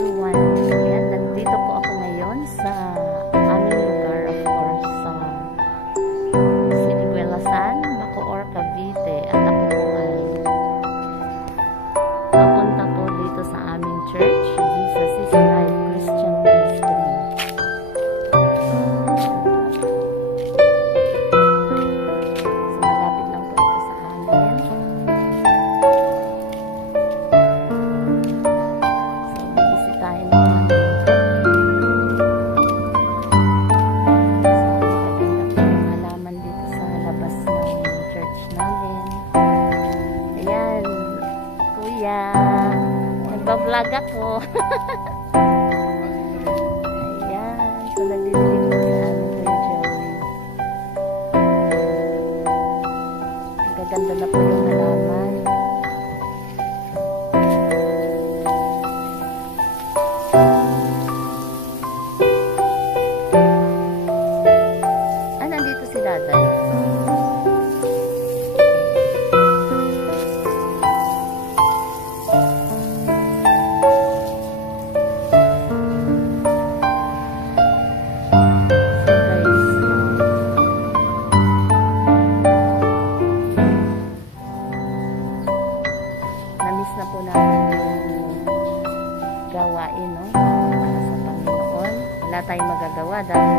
everyone. Ayan, nandito po ako ngayon sa aming lugar, of course, sa Siniguelasan, Bacoor, Cavite. At ako po ay papunta po dito sa aming church, Jesus is Alive Christian Ministry. So, malapit lang po ito sa amin. Nagbablog ako. Ayan. So, nagdidilig ko sa Kuya Joey. Gaganda na po yung halaman. Ah, nandito si Daday. Namiss na po namin yung gawain, no? Para sa Panginoon. Wala tayong magagawa dahil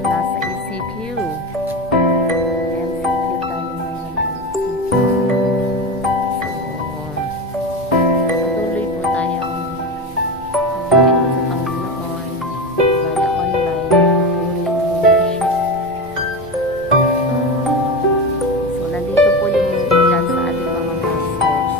nasa ECQ. MCQ tayo ngayon. So, patuloy po tayong magbigay sa Panginoon via online puri worship. So, nandito po yung ilan sa ating mga pastors.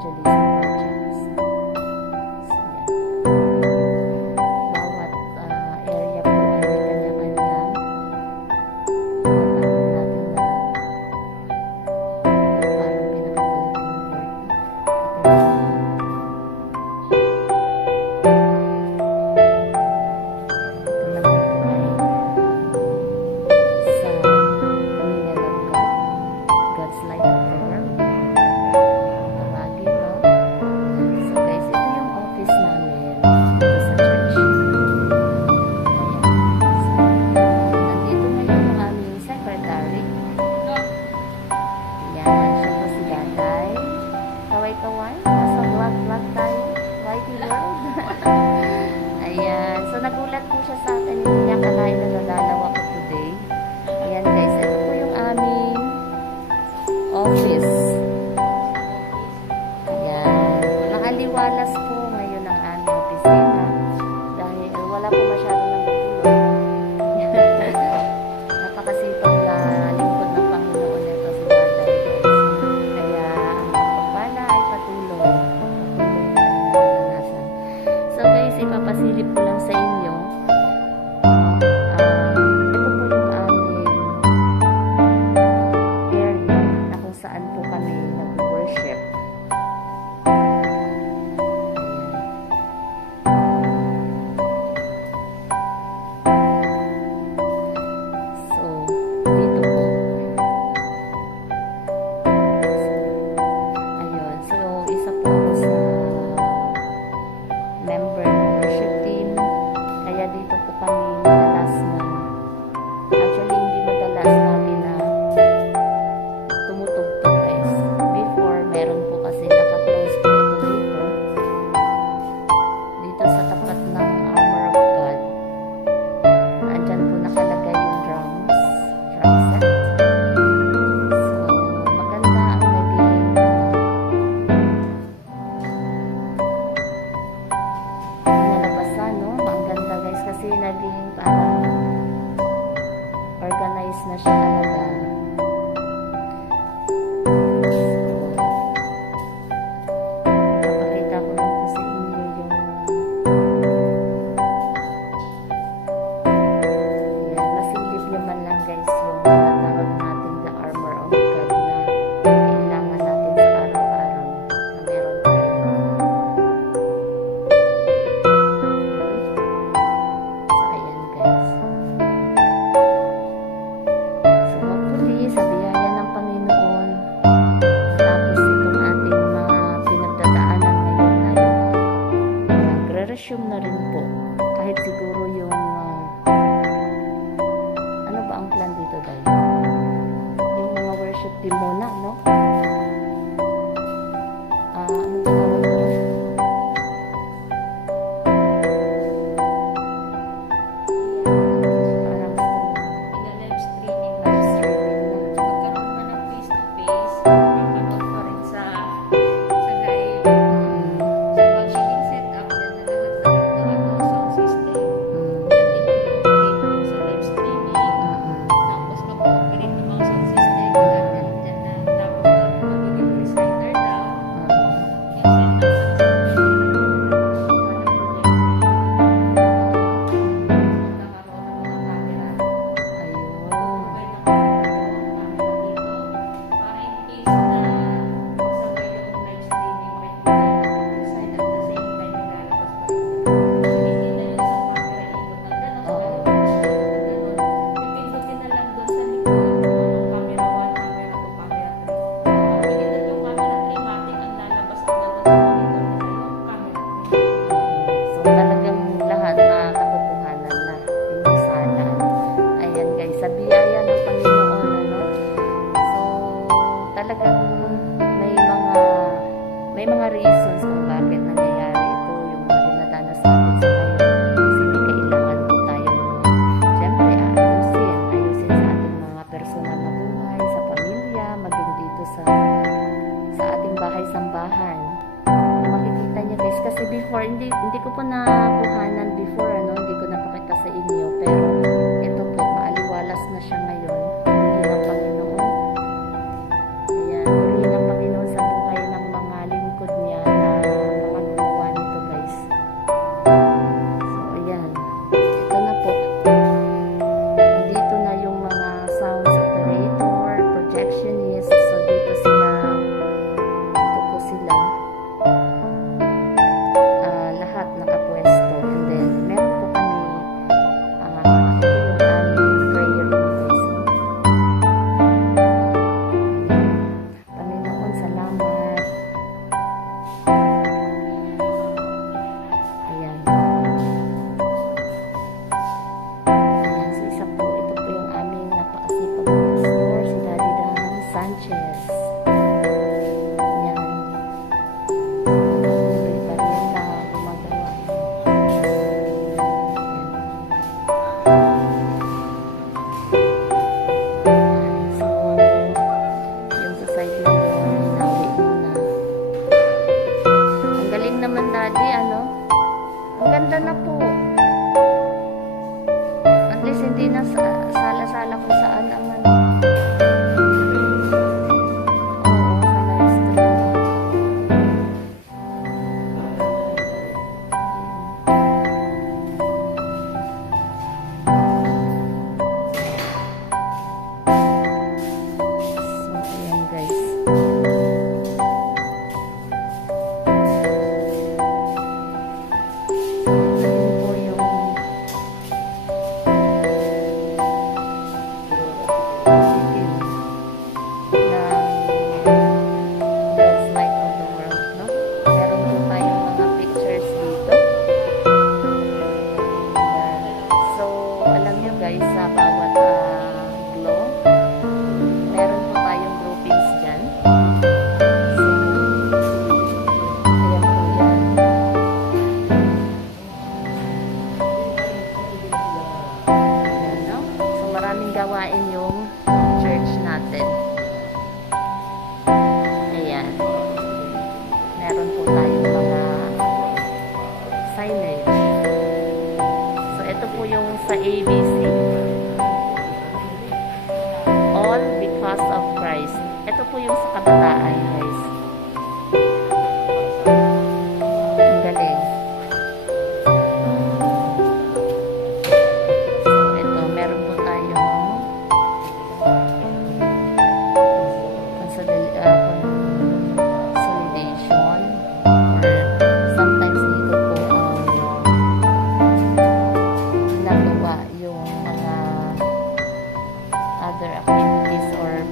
evangelism projects. So, yan. Bawat area po ay may kanya-kanyang tawag natin na parang pinaka-bulletin board. Ayan. So, nagulat po siya sa akin. Hindi niya akalain na dadalaw ako today. Ayan guys. Ito po yung aming office. Ayan. Nakaliwalas po ngayon ang aming opisina. Dahil wala po masyadong nagtulog. Napakasipag na lingkod ng Panginoon ito si Daday guys. Kaya ang pagpapala ay patuloy. Ipapasilip ko lang sa inyo. Ito po yung aming area na kung saan po kami nag-worship. So, dito po. Ayun. So, isa po ako sa member dito po kami madalas na actually hindi madalas natin na tumutugtog guys. Before meron po kasi naka-close po ito dito sa tapat ng Armor of God. Andyan po nakalagay yung drum set. So maganda ang naging nalabasan, no? Ang ganda guys kasi naging parang organized na siya talaga. So, papakita ko lang po sa inyo yung yan, masilip nyo man lang guys yung tinatawag natin the armor of God na kailangan natin sa araw-araw na meron tayo. Sa biyaya ng Panginoon, tapos itong ating mga pinagdadaanan ngayon ay nagre-resume na rin po. Kahit siguro yung ano ba ang plan dito dahil? Yung mga worship team muna, no? Ano ba tawag doon? may mga reasons kung bakit nangyayari ito, yung mga dinadanas natin sa ngayon. Kasi may kailangan po tayong siyempre ayusin sa ating mga personal na buhay, sa pamilya, maging dito sa ating bahay-sambahan. Makikita niyo guys, kasi before, hindi ko po nakuhanan before, hindi ko napakita sa inyo, pero ito po, maaliwalas na siya ngayon. Purihin ang Panginoon. Ayan, purihin ang Panginoon sa buhay ng mga lingkod Daddy, ano? Ang ganda na po. At least hindi na sala-sala kung saan ang ano. Oo, sa live stream. So, ayan guys. Gawain yung church natin. Ayan. Meron po tayong mga signage. So, ito po yung sa ABC. All because of Christ. Ito po yung sa kabataan, guys. Ang galing. Other activities or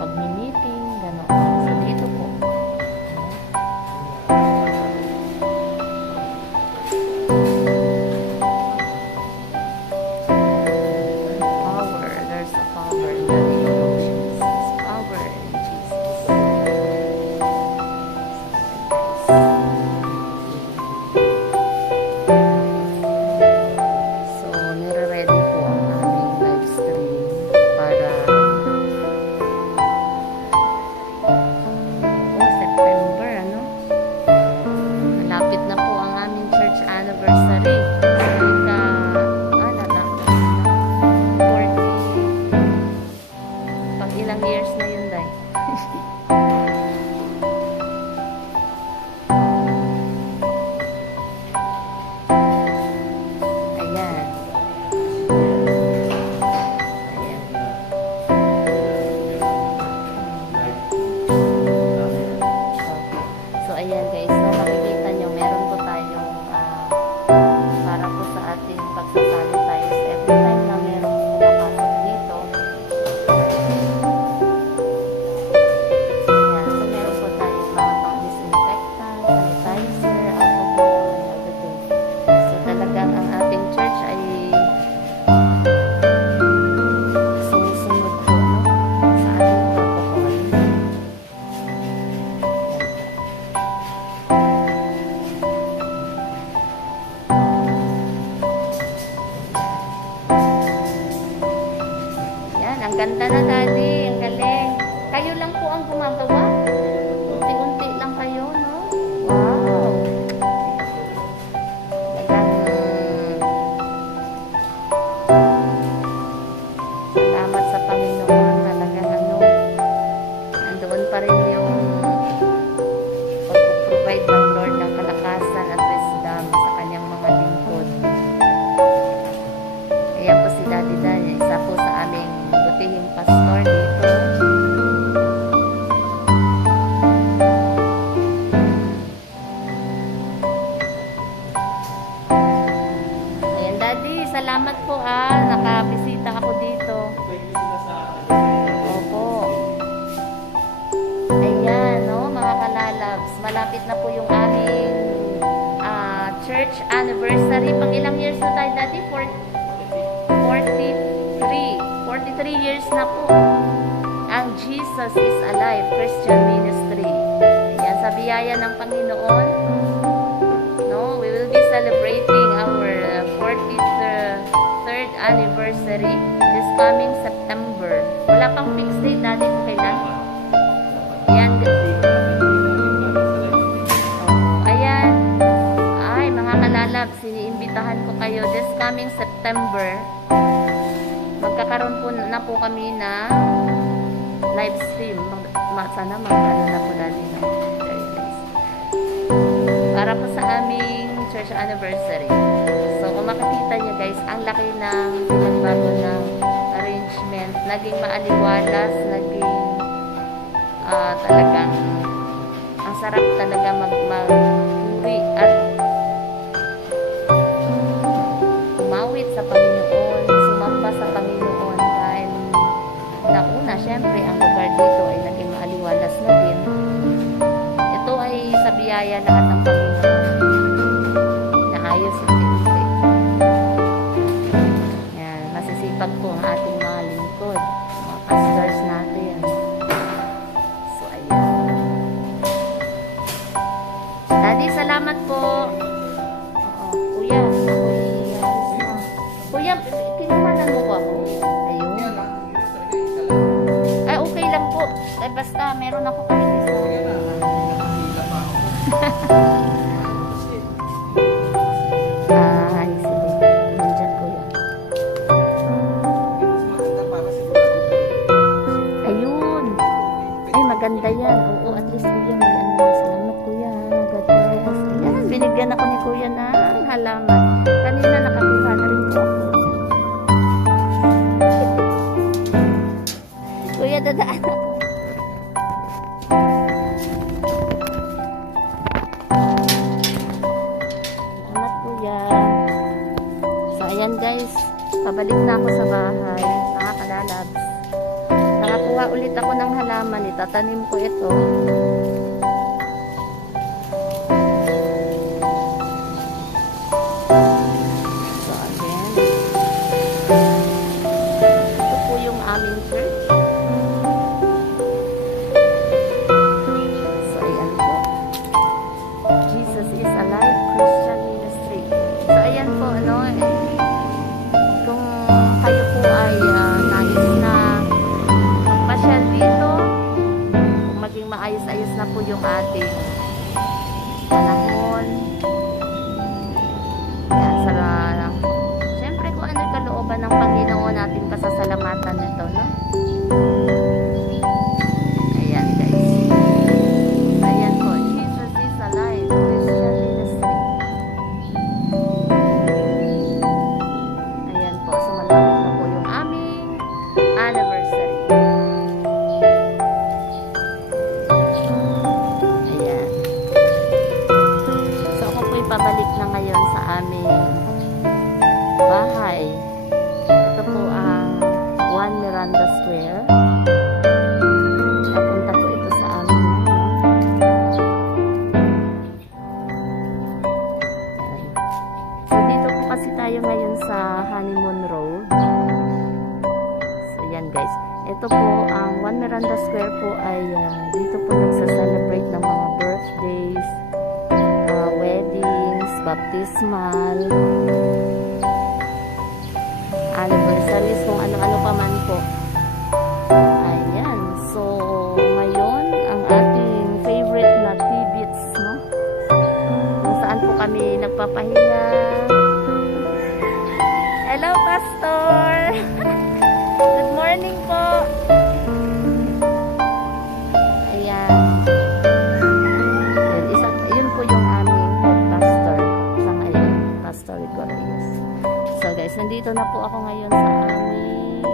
pag-meeting, gano'n. So, dito po. Power. There's a power in the name of Jesus. Power in Jesus. So, nire-ready po ang aming live stream. September, ano? Malapit na po ang aming church anniversary. Na 40. Pag ilang years na yun, Day? Ayan. Ayan guys, so makikita nyo, meron po tayong para po sa ating pagsasali tayo. So, every time na meron pumapasok dito. Ayan, so meron po tayong mga pang-disinfectant, sanitizer, alcohol, and everything. So talagang ang ating church ay sumusunod po, no? Sa ating protocol. Ang ganda na, Daddy. Ang galing. Kayo lang po ang gumagawa. Unti-unti lang kayo, no? Wow. Salamat sa Panginoon. Talagang ano, nandoon pa rin yung pag-provide ng Lord ng kalakasan at wisdom sa kanyang mga lingkod. Ayan po si Daddy Dan. Isa po sa aming butihing pastor dito. Ayan, Daddy, salamat po nakabisita ako dito. Opo. Ayan, no, mga kalalabs, malapit na po yung aming church anniversary. Pang ilang years na tayo, Daddy? 43 years na po ang Jesus is Alive Christian Ministry. Yan, sa biyaya ng Panginoon, no, we will be celebrating our 43rd anniversary this coming September. Wala pang fixed date natin kung kailan. Yan. Ayan, September, magkakaroon po na po kami na live stream. Sana mag-ano na po natin ng para po sa aming church anniversary. So, kung makikita nyo guys, ang laki ng pinagbago ng arrangement. Naging maaliwalas, naging talagang ang sarap talaga mag-uwi at umawit sa Panginoon, sumamba sa Panginoon dahil nauna, syempre, ang lugar dito ay naging maaliwalas na din. Ito ay sa biyaya lahat ng Panginoon na ayos at tinutay. Yan, masisipag po ang ating mga lingkod, mga pastors natin. So, ayan. Daddy, salamat po. Oo, kuya. Kuya, kinuhanan mo ba ako? Ayun. Ay, okay lang po. Ay, basta, meron ako kalipis. Ay, sige. Nandiyan, kuya. Ayun. Ay, maganda yan. Oo, at least, kuya, may ano. Salamat, kuya. God bless. Ayan, binigyan ako ni kuya ng halaman. Kanina, nakakuha na rin po ako. Kuya, dadaan ako. Salamat, kuya. So, ayan guys. Pabalik na ako sa bahay. Nakakalalabs. Nakakuha ulit ako ng halaman. Itatanim ko ito. So, again. Ito po yung aming church. So, ayan po. Jesus is Alive Christian Ministry. So, ayan po, ano, kung kayo po ay nais na magpasyal dito, kung maging maayos-ayos na po yung ating panahon. Yan, siyempre kung ano kalooban ng Panginoon natin pasasalamatan nito, no? Ayan, guys. Ayan po, Jesus is Alive Christian Ministry. Ayan po, so malapit na po yung aming anniversary. Ayan. So ako po ipabalik na ngayon sa aming bahay. Ito po ang 1 Miranda Square. Napunta po ito sa amin. Ayan. So dito po kasi tayo ngayon sa Honeymoon Road. So yan guys. Ito po ang 1 Miranda Square po ay dito po nagsa-celebrate ng mga birthdays, weddings, baptismal, anniversaries, kung ano-ano pa man po. Ayan. So, ngayon, ang ating favorite na T-Beats, no? Kung saan po kami nagpapahinga. Hello, Pastor! Good morning po! Ayan. Yun po yung aming head pastor sa ngayon, Pastor Rigorius. So guys, nandito na po ako ngayon sa aming,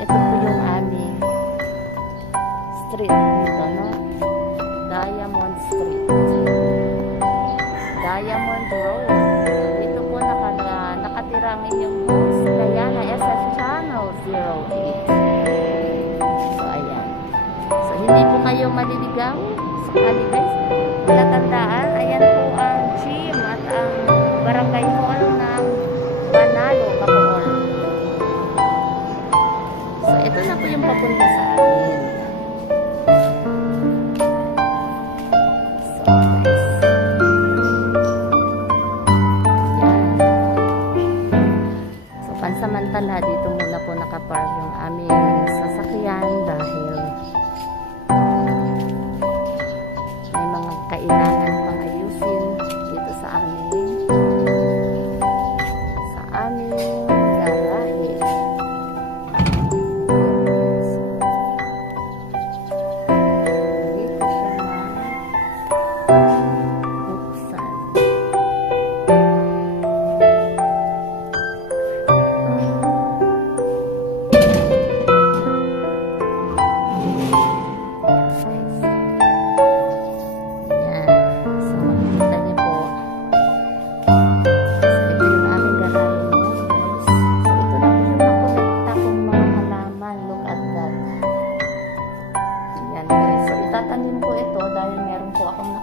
ito po yung aming street dito, no? Diamond Street. Diamond Road. Dito po nakatira ang inyong host, Diana SF Channel 08. So ayan. So hindi po kayo maliligaw sakali guys. Palatandaan, ayan po ang gym at ang barangay hall ng Banalo, Bacoor. So ito na po yung papunta sa amin. So guys. Yan. So pansamantala dito muna po nakapark yung aming sasakyan dahil may mga kailangan pang ayusin dito sa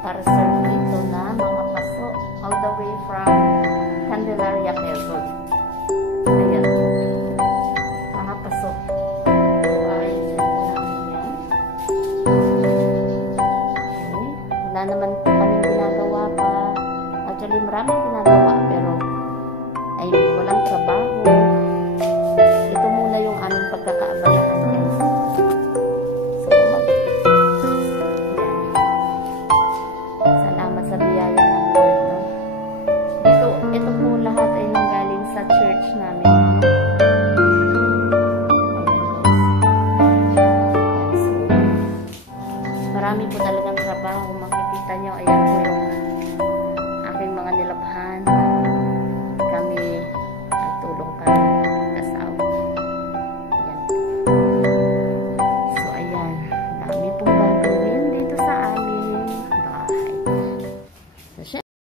naka-reserve dito na mga paso all the way from Candelaria, Quezon. Ayan po. Mga paso. Ayusin po namin yan. Okay. Wala naman po kaming ginagawa pa. Actually, maraming ginagawa pero ay walang trabaho.